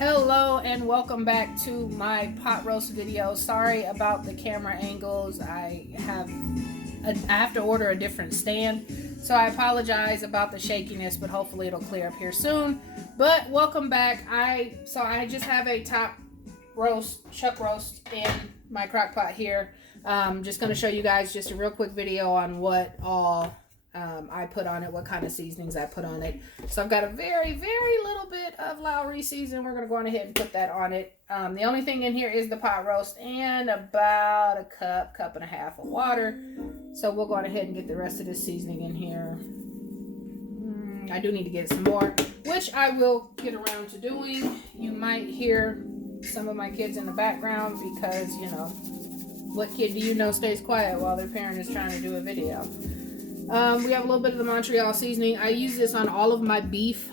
Hello and welcome back to my pot roast video. Sorry about the camera angles. I have to order a different stand, so I apologize about the shakiness, but hopefully it'll clear up here soon. But welcome back. I just have a top roast, chuck roast in my crock pot here. Just going to show you guys just a real quick video on what all I put on it, what kind of seasonings I put on it. So I've got a very little bit of Lowry season. We're going to go on ahead and put that on it. The only thing in here is the pot roast and about a cup and a half of water. So we'll go on ahead and get the rest of this seasoning in here. I do need to get some more, which I will get around to doing. You might hear some of my kids in the background because, you know, what kid do you know stays quiet while their parent is trying to do a video? We have a little bit of the Montreal seasoning. I use this on all of my beef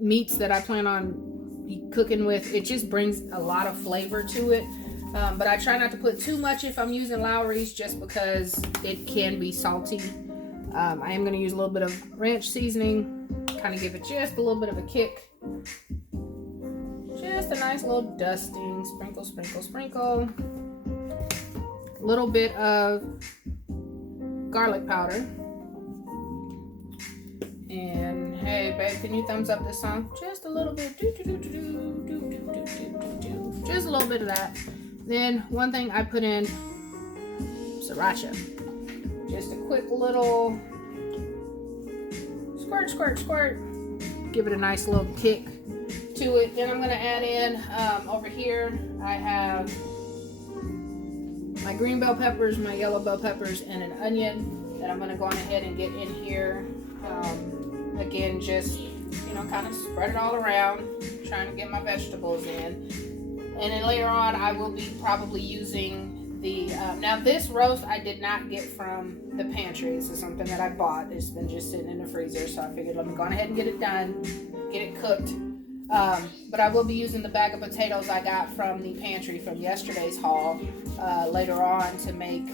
meats that I plan on cooking with. It just brings a lot of flavor to it. But I try not to put too much if I'm using Lowry's, just because it can be salty. I am going to use a little bit of ranch seasoning, kind of give it just a little bit of a kick. Just a nice little dusting, sprinkle, sprinkle, sprinkle. A little bit of garlic powder. And hey babe, can you thumbs up this song? Just a little bit. Just a little bit of that. Then one thing I put in sriracha. Just a quick little squirt, squirt, squirt. Give it a nice little kick to it. Then I'm gonna add in over here I have my green bell peppers, my yellow bell peppers, and an onion that I'm going to go on ahead and get in here. Again, just, you know, kind of spread it all around, trying to get my vegetables in. And then later on, I will be probably using the, now this roast I did not get from the pantry. This is something that I bought. It's been just sitting in the freezer, so I figured let me go on ahead and get it done, get it cooked. But I will be using the bag of potatoes I got from the pantry from yesterday's haul later on to make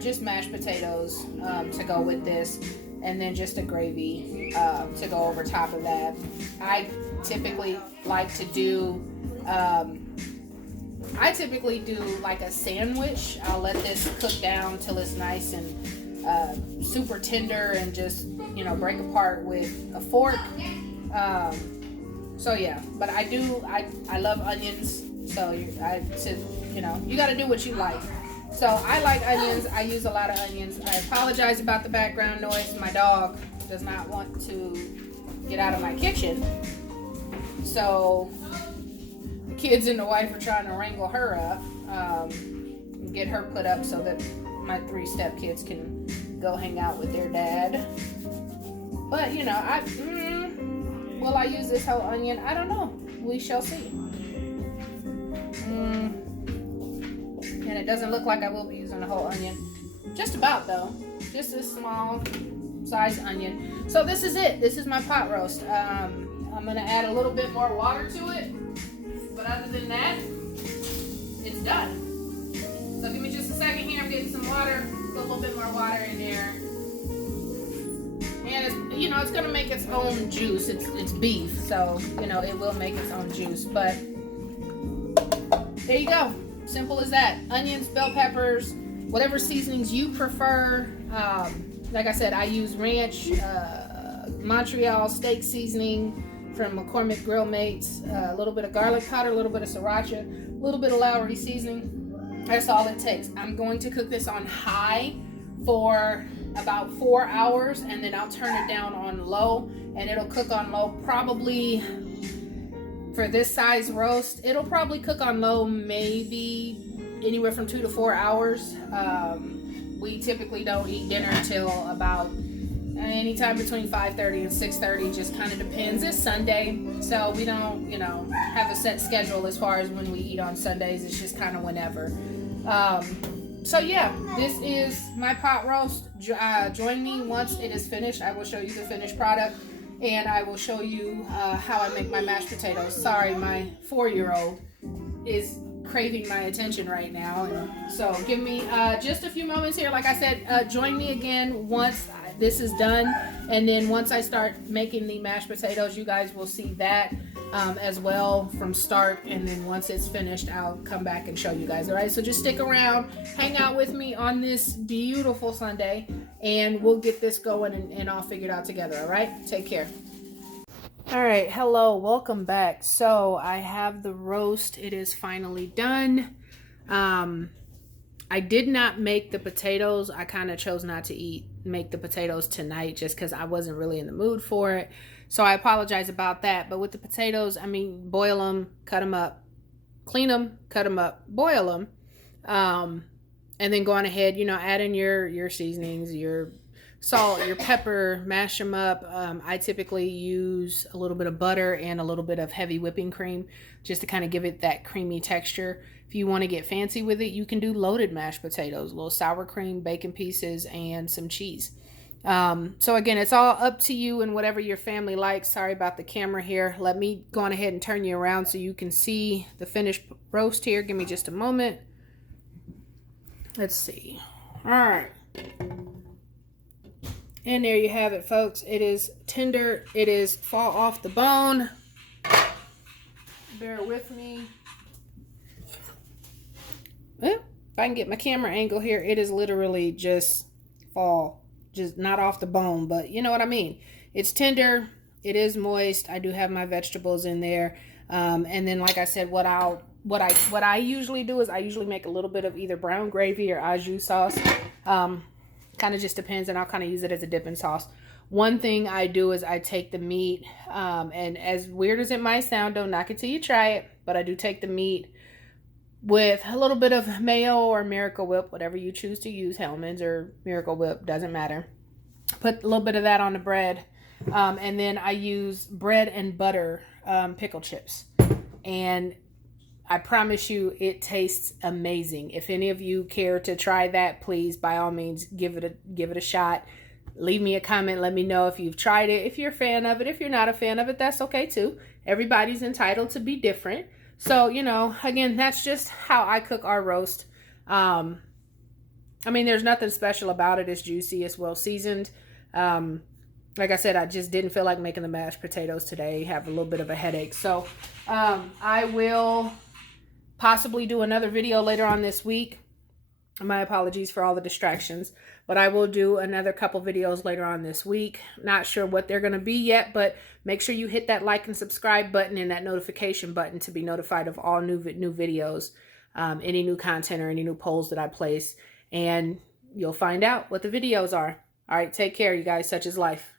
just mashed potatoes to go with this, and then just a gravy to go over top of that. I typically like to do like a sandwich. I'll let this cook down till it's nice and super tender and just, you know, break apart with a fork. So yeah, but I love onions, so you got to do what you like. So I like onions. I use a lot of onions. I apologize about the background noise. My dog does not want to get out of my kitchen, so the kids and the wife are trying to wrangle her up, and get her put up so that my 3 stepkids can go hang out with their dad. But you know, will I use this whole onion? I don't know. We shall see. And it doesn't look like I will be using the whole onion. Just about, though. Just a small size onion. So this is it. This is my pot roast. I'm going to add a little bit more water to it. But other than that, it's done. So give me just a second here. I'm getting some water. Put a little bit more water in there. And it's, you know, it's gonna make its own juice. It's beef, so you know it will make its own juice. But there you go, simple as that. Onions, bell peppers, whatever seasonings you prefer. Like I said, I use ranch, Montreal steak seasoning from McCormick Grill Mates, a little bit of garlic powder, a little bit of sriracha, a little bit of Lowry seasoning. That's all it takes. I'm going to cook this on high for about 4 hours, and then I'll turn it down on low, and it'll cook on low probably for this size roast. It'll probably cook on low maybe anywhere from 2 to 4 hours. We typically don't eat dinner until about anytime between 5:30 and 6:30. Just kind of depends. It's Sunday, so we don't, you know, have a set schedule as far as when we eat on Sundays. It's just kind of whenever. So yeah, this is my pot roast. Join me once it is finished. I will show you the finished product, and I will show you how I make my mashed potatoes. Sorry, my 4-year-old is craving my attention right now, and so give me just a few moments here. Like I said, join me again once this is done, And then once I start making the mashed potatoes, you guys will see that as well from start. And then once it's finished, I'll come back and show you guys. All right, so just stick around, hang out with me on this beautiful Sunday, and we'll get this going and all figured out together. All right, take care. All right, hello, welcome back. So I have the roast. It is finally done. I did not make the potatoes. I kind of chose not to make the potatoes tonight just because I wasn't really in the mood for it. So I apologize about that. But with the potatoes, I mean, boil them, cut them up, clean them, cut them up, boil them. And then go on ahead, you know, add in your seasonings, your salt, your pepper, mash them up. I typically use a little bit of butter and a little bit of heavy whipping cream just to kind of give it that creamy texture. If you want to get fancy with it, you can do loaded mashed potatoes, a little sour cream, bacon pieces, and some cheese. So again, it's all up to you and whatever your family likes. Sorry about the camera here. Let me go on ahead and turn you around so you can see the finished roast here. Give me just a moment. Let's see. All right. And there you have it, folks. It is tender. It is fall off the bone. Bear with me. Well, if I can get my camera angle here, it is literally just not off the bone, but you know what I mean. It's tender. It is moist. I do have my vegetables in there. And then, like I said, what I usually do is I usually make a little bit of either brown gravy or au jus sauce. Kind of just depends, and I'll kind of use it as a dipping sauce. One thing I do is I take the meat, and as weird as it might sound, don't knock it till you try it, but I do take the meat with a little bit of mayo or Miracle Whip, whatever you choose to use, Hellmann's or Miracle Whip, doesn't matter. Put a little bit of that on the bread, and then I use bread and butter pickle chips, and I promise you it tastes amazing. If any of you care to try that, please, by all means, give it a shot. Leave me a comment. Let me know if you've tried it, if you're a fan of it. If you're not a fan of it, that's okay too. Everybody's entitled to be different. So, you know, again, that's just how I cook our roast. I mean, there's nothing special about it. It's juicy. It's well seasoned. Like I said, I just didn't feel like making the mashed potatoes today. Have a little bit of a headache. So, I will possibly do another video later on this week. My apologies for all the distractions, but I will do another couple videos later on this week. Not sure what they're going to be yet, but make sure you hit that like and subscribe button and that notification button to be notified of all new videos, any new content or any new polls that I place, and you'll find out what the videos are. All right, take care, you guys. Such is life.